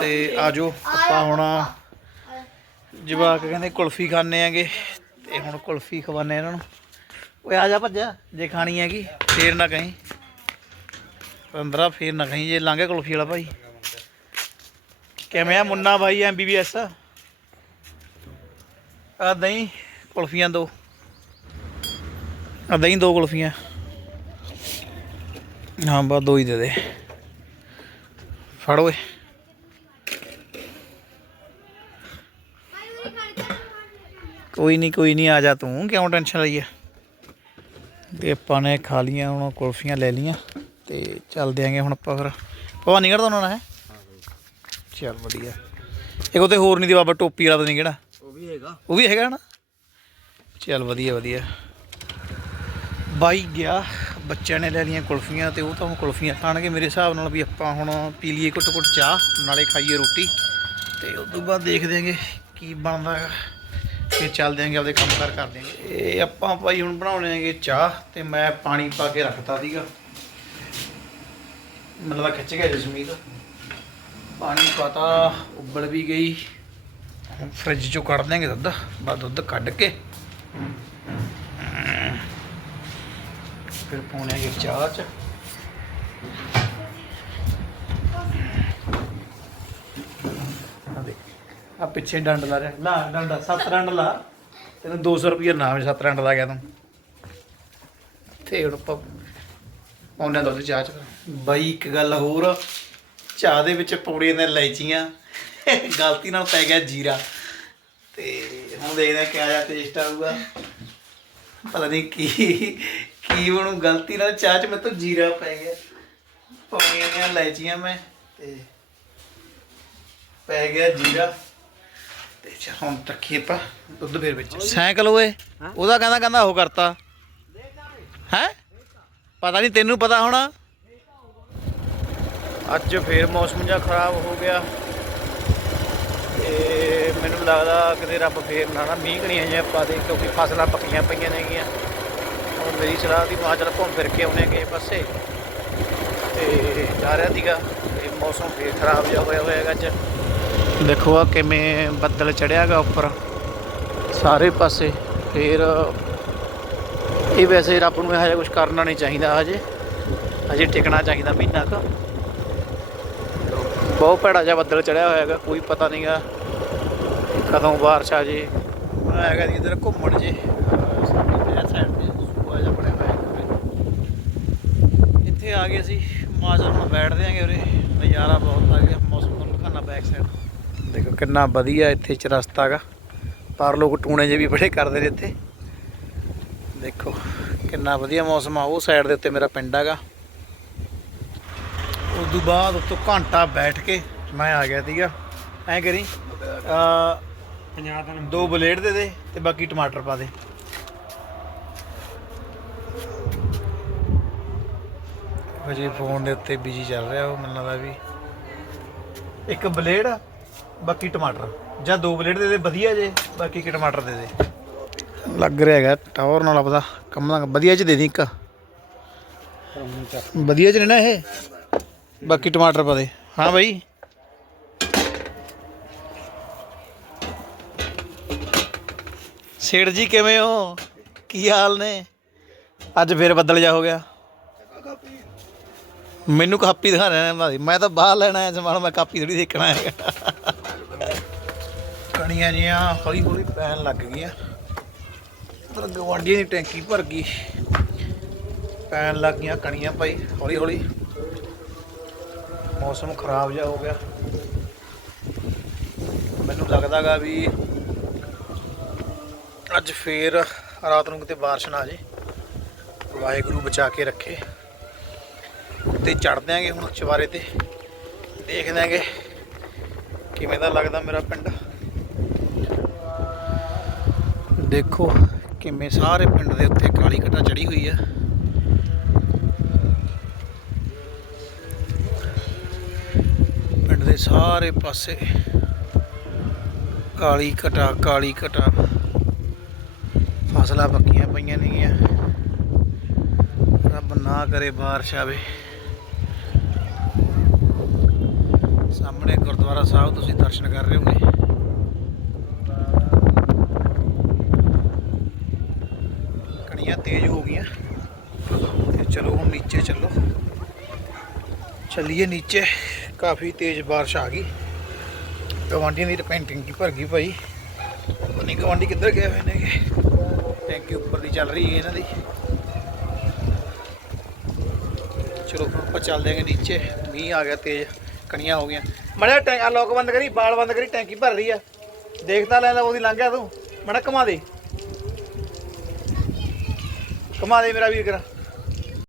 ਤੇ ਆਜੋ ਆਪਾਂ ਹੁਣ ਜਵਾਕ ਕਹਿੰਦੇ ਕੁਲਫੀ ਖਾਣੇ ਆਂਗੇ ਤੇ ਹੁਣ ਕੁਲਫੀ ਖਵਾਨੇ ਇਹਨਾਂ ਨੂੰ। ਓਏ ਆ ਜਾ ਭੱਜਾ ਜੇ ਖਾਣੀ ਹੈਗੀ ਫੇਰ ਨਾ ਕਹੀਂ। ਪੰਦਰਾ ਫੇਰ ਨਾ ਕਹੀਂ ਜੇ ਲਾਂਗੇ ਕੁਲਫੀ ਵਾਲਾ ਭਾਈ। ਕਿਵੇਂ ਆ ਮੁੰਨਾ ਭਾਈ ਐਮਬੀਬੀਐਸ ਆ ਦਹੀਂ ਕੁਲਫੀਆਂ ਦੋ। ਆ ਦਹੀਂ ਦੋ ਕੁਲਫੀਆਂ। ਹਾਂ ਬਾ ਦੋ ਹੀ ਦੇ ਦੇ। ਫੜ ਓਏ। ਕੋਈ ਨਹੀਂ ਕੋਈ ਨਹੀਂ ਆ ਜਾ ਤੂੰ। ਕਿਉਂ ਟੈਨਸ਼ਨ ਲਈ ਆ ਤੇ ਆਪਾਂ ਨੇ ਖਾ ਲੀਆਂ ਹੁਣ ਕੁਲਫੀਆਂ ਲੈ ਲੀਆਂ ਤੇ ਚੱਲਦੇ ਆਂਗੇ ਹੁਣ ਆਪਾਂ ਫਿਰ। ਨਹੀਂ ਕਰਦਾ ਉਹਨਾਂ ਨੇ ਚੱਲ ਵਧੀਆ। ਇੱਕ ਉਤੇ ਹੋਰ ਨਹੀਂ ਦੀ ਬਾਬਾ ਟੋਪੀ ਵਾਲਾ ਤਾਂ ਨਹੀਂ ਕਿਹੜਾ ਉਹ ਵੀ ਹੈਗਾ। ਉਹ ਵੀ ਹੈਗਾ ਨਾ ਚੱਲ ਵਧੀਆ ਵਧੀਆ। ਬਾਈ ਗਿਆ ਬੱਚਿਆਂ ਨੇ ਲੈ ਲਈਆਂ ਕੁਲਫੀਆਂ ਤੇ ਉਹ ਤਾਂ ਹੁਣ ਕੁਲਫੀਆਂ ਖਾਣਗੇ। ਮੇਰੇ ਹਿਸਾਬ ਨਾਲ ਵੀ ਆਪਾਂ ਹੁਣ ਪੀ ਲਈਏ ਘੁੱਟ ਘੁੱਟ ਚਾਹ ਨਾਲੇ ਖਾਈਏ ਰੋਟੀ ਤੇ ਉਸ ਤੋਂ ਬਾਅਦ ਦੇਖਦੇ ਆਂਗੇ ਕੀ ਬਣਦਾ ਹੈਗਾ। ਫਿਰ ਚੱਲਦੇ ਆਂਗੇ ਆਪਦੇ ਕੰਮ ਕਾਰ ਕਰਦੇ ਆਂਗੇ ਇਹ ਆਪਾਂ ਭਾਈ ਹੁਣ ਬਣਾਉਣੇ ਆਂਗੇ ਚਾਹ ਤੇ ਮੈਂ ਪਾਣੀ ਪਾ ਕੇ ਰੱਖਤਾ ਸੀਗਾ। ਮਤਲਬ ਖਿੱਚ ਗਿਆ ਜਸਮੀਤ ਪਾਣੀ ਪਤਾ ਉਬਲ ਵੀ ਗਈ। ਹੁਣ ਫ੍ਰਿਜ ਚੋਂ ਕੱਢ ਦਿਆਂਗੇ ਦੁੱਧ ਬਾ ਦੁੱਧ ਕੱਢ ਕੇ। ਫਿਰ ਪਾਉਣੇ ਹੈਗੇ ਚਾਹ ਚ ਆ ਦੇਖ ਆ ਪਿੱਛੇ ਡੰਡ ਲਾ ਰਿਹਾ। ਲਾ, ਡੰਡਾ ਸੱਤ ਡੰਡ ਲਾ। ਤੈਨੂੰ 200 ਰੁਪਏ ਨਾਮ ਹੈ, ਸੱਤ ਡੰਡ ਲਾ ਗਿਆ ਤੂੰ। ਤੇ ਹੁਣ ਆਪਾਂ ਪਾਉਣੇ ਚਾਹ ਚ। ਬਾਈ, ਇੱਕ ਗੱਲ ਹੋਰ, ਚਾਹ ਦੇ ਵਿੱਚ ਪੌੜੀਆਂ ਨੇ ਇਲਾਇਚੀਆਂ। ਗਲਤੀ ਨਾਲ ਪੈ ਗਿਆ ਜੀਰਾ। ਤੇ ਹੁਣ ਦੇਖਦੇ ਕਿਆ ਜਿਹਾ ਟੇਸਟ ਆਊਗਾ। ਪਤਾ ਨਹੀਂ ਕੀ ਕੀ ਉਹਨੂੰ ਗਲਤੀ ਨਾਲ ਚਾਹ ਚ ਮੇਰੇ ਤੋਂ ਜੀਰਾ ਪੈ ਗਿਆ। ਪੌੜੀਆਂ ਦੀਆਂ ਇਲਾਇਚੀਆਂ ਮੈਂ, ਤੇ ਪੈ ਗਿਆ ਜੀਰਾ। ਤੇ ਚਲ ਹੁਣ ਰੱਖੀਏ ਆਪਾਂ ਦੁੱਧ ਫੇਰ ਵਿੱਚ। ਸਾਈਕਲ ਓਏ ਉਹਦਾ ਕਹਿੰਦਾ ਕਹਿੰਦਾ ਉਹ ਕਰਤਾ। ਹੈ? ਪਤਾ ਨਹੀਂ ਤੈਨੂੰ ਪਤਾ ਹੋਣਾ। ਅੱਜ ਫੇਰ ਮੌਸਮ ਜਿਹਾ ਖਰਾਬ ਹੋ ਗਿਆ। ਤੇ ਮੈਨੂੰ ਲੱਗਦਾ ਕਿਤੇ ਰੱਬ ਫੇਰ ਨਾ ਨਾ ਮੀਂਹ ਕਣੀਆਂ ਜਿਹਾ ਪਾ ਦੇ ਕਿਉਂਕਿ ਫਸਲਾਂ ਪੱਕੀਆਂ ਪਈਆਂ ਨੇਗੀਆਂ ਹੁਣ ਮੇਰੀ ਸਲਾਹ ਦੀ ਮਾਂ ਚੱਲ ਘੁੰਮ ਫਿਰ ਕੇ ਆਉਣੇ ਕਿਸੇ ਪਾਸੇ। ਤੇ ਜਾ ਰਿਹਾ ਸੀਗਾ ਤੇ ਮੌਸਮ ਫੇਰ ਖਰਾਬ ਜਿਹਾ ਹੋਇਆ ਹੋਇਆ ਅੱਜ। ਦੇਖੋ ਆ ਕਿਵੇਂ ਬੱਦਲ ਚੜਿਆਗਾ ਉੱਪਰ। ਸਾਰੇ ਪਾਸੇ ਫੇਰ ਇਹ ਵੈਸੇ ਰੱਬ ਨੂੰ ਇਹੋ ਜਿਹਾ ਕੁਝ ਕਰਨਾ ਨਹੀਂ ਚਾਹੀਦਾ ਹਜੇ। ਹਜੇ ਟਿਕਣਾ ਚਾਹੀਦਾ ਮਹੀਨਾ ਕੁ। ਬਹੁਤ ਭੈੜਾ ਜਿਹਾ ਬੱਦਲ ਚੜਿਆ ਹੋਇਆ ਹੈਗਾ, ਕੋਈ ਪਤਾ ਨਹੀਂਗਾ ਕਦੋਂ ਬਾਰਿਸ਼ ਆ ਜੇ। ਹੈਗਾ ਜੀ ਇਧਰ ਘੁੰਮਣ ਜੇ। ਇੱਥੇ ਆ ਗਏ ਸੀ ਮਾਜਰ ਹੁਣ ਬੈਠਦੇ ਆਂਗੇ ਉਰੇ। ਨਜ਼ਾਰਾ ਬਹੁਤ ਆ ਗਿਆ, ਮੌਸਮ ਤੁਹਾਨੂੰ ਦਿਖਾਣਾ ਬੈਕ ਸਾਈਡ ਦੇਖੋ ਕਿੰਨਾ ਵਧੀਆ ਇੱਥੇ ਚ ਰਸਤਾ ਹੈਗਾ। ਪਰ ਲੋਕ ਟੂਣੇ ਜੇ ਵੀ ਬੜੇ ਕਰਦੇ ਨੇ ਇੱਥੇ। ਦੇਖੋ ਕਿੰਨਾ ਵਧੀਆ ਮੌਸਮ ਆ, ਉਹ ਸਾਈਡ ਦੇ ਉੱਤੇ ਮੇਰਾ ਪਿੰਡ ਹੈਗਾ। ਉਸ ਤੋਂ ਬਾਅਦ ਉੱਤੋਂ ਘੰਟਾ ਬੈਠ ਕੇ ਮੈਂ ਆ ਗਿਆ ਸੀਗਾ। ਐਂ ਕਰੀ ਆ 50 ਦਾ ਦੋ ਬਲੇਡ ਦੇ ਦੇ ਤੇ ਬਾਕੀ ਟਮਾਟਰ ਪਾ ਦੇ। ਹਜੇ ਫੋਨ ਦੇ ਉੱਤੇ ਬਿਜ਼ੀ ਚੱਲ ਰਿਹਾ ਉਹ, ਮੈਨੂੰ ਲੱਗਦਾ ਵੀ ਇੱਕ ਬਲੇਡ ਬਾਕੀ ਟਮਾਟਰ। ਜਾਂ ਦੋ ਪਲੇਟ ਦੇ ਦੇ, ਵਧੀਆ ਜੇ, ਬਾਕੀ ਇੱਕ ਟਮਾਟਰ ਦੇ ਦੇ। ਲੱਗ ਰਿਹਾ ਹੈਗਾ ਟਾਵਰ ਨਾਲ ਆਪਦਾ ਕੰਮ ਦਾ ਵਧੀਆ ਚ ਦੇ ਦੀ ਇੱਕ। ਵਧੀਆ ਚ ਨੇ ਨਾ ਇਹ? ਬਾਕੀ ਟਮਾਟਰ ਪਾ ਦੇ। ਹਾਂ ਬਾਈ। ਸੇਠ ਜੀ, ਕਿਵੇਂ ਹੋ? ਕੀ ਹਾਲ ਨੇ? ਅੱਜ ਫੇਰ ਬੱਦਲ ਜਾ ਹੋ ਗਿਆ। ਮੈਨੂੰ ਕਾਪੀ ਦਿਖਾ ਰਿਹਾ ਨਾ ਮੈਂ ਤਾਂ ਬਾਹਰ ਲੈਣਾ ਆਇਆ ਸਮਾਨ, ਮੈਂ ਕਾਪੀ ਥੋੜੀ ਦੇਖਣਾ ਹੈਗਾ ਕਣੀਆਂ ਜੀਆਂ ਹੌਲੀ ਹੌਲੀ ਪੈਣ ਲੱਗ ਗਈਆਂ। ਉਧਰ ਗਵਾਂਢੀ ਦੀ ਟੈਂਕੀ ਭਰ ਗਈ। ਪੈਣ ਲੱਗ ਗਈਆਂ ਕਣੀਆਂ ਭਾਈ, ਹੌਲੀ ਹੌਲੀ। ਮੌਸਮ ਖਰਾਬ ਜਿਹਾ ਹੋ ਗਿਆ। ਮੈਨੂੰ ਲੱਗਦਾਗਾ ਵੀ ਅੱਜ ਫੇਰ ਰਾਤ ਨੂੰ ਕਿਤੇ ਬਾਰਿਸ਼ ਨਾ ਆ ਜੇ। ਵਾਹਿਗੁਰੂ ਬਚਾ ਕੇ ਰੱਖੇ। ਉੱਤੇ ਚੜਦੇ ਆਂਗੇ ਹੁਣ ਚਵਾਰੇ ਤੇ। ਦੇਖਦੇ ਆਂਗੇ ਕਿਵੇਂ ਦਾ ਲੱਗਦਾ ਮੇਰਾ ਪਿੰਡ। ਦੇਖੋ ਕਿਵੇਂ ਸਾਰੇ ਪਿੰਡ ਦੇ ਉੱਤੇ ਕਾਲੀ ਘਟਾ ਚੜੀ ਹੋਈ ਆ। ਪਿੰਡ ਦੇ ਸਾਰੇ ਪਾਸੇ ਕਾਲੀ ਘਟਾ ਕਾਲੀ ਘਟਾ ਫਸਲਾਂ ਪੱਕੀਆਂ ਪਈਆਂ ਨੇਗੀਆਂ ਰੱਬ ਨਾ ਕਰੇ ਬਾਰਿਸ਼ ਆਵੇ। ਸਾਹਮਣੇ ਗੁਰਦੁਆਰਾ ਸਾਹਿਬ, ਤੁਸੀਂ ਦਰਸ਼ਨ ਕਰ ਰਹੇ ਹੋਗੇ ਕਣੀਆਂ ਤੇਜ਼ ਹੋ ਗਈਆਂ। ਤੇ ਚਲੋ ਹੁਣ ਨੀਚੇ ਚੱਲੋ। ਚੱਲੀਏ ਨੀਚੇ। ਕਾਫੀ ਤੇਜ਼ ਬਾਰਿਸ਼ ਆ ਗਈ। ਗਵਾਂਢੀਆਂ ਦੀ ਪੇਂਟਿੰਗ ਕੀ ਭਰ ਪਤਾ ਨਹੀਂ ਗਵਾਂਢੀ ਕਿੱਧਰ ਗਏ ਹੋਏ ਨੇਗੇ। ਟੈਂਕੀ ਉੱਪਰ ਦੀ ਚੱਲ ਰਹੀ ਹੈ ਇਹਨਾਂ ਦੀ। ਚਲੋ ਹੁਣ ਆਪਾਂ ਚੱਲਦੇ ਆਂਗੇ ਨੀਚੇ। ਮੀਂਹ ਆ ਗਿਆ ਤੇਜ਼, ਕਣੀਆਂ ਹੋ ਗਈਆਂ। ਮੜਿਆ ਟੈਂਕ ਲੋਕ ਬੰਦ ਕਰੀ ਬਾਲ ਬੰਦ ਕਰੀ ਟੈਂਕੀ ਭਰ ਰਹੀ ਆ। ਦੇਖਦਾ ਲੈਂਦਾ, ਉਹਦੀ ਲੰਘਿਆ ਤੂੰ। ਮੜਾ ਕਮਾ ਦੇ। ਘੁਮਾ ਦੇ ਮੇਰਾ ਵੀਰ ਕਰਾ।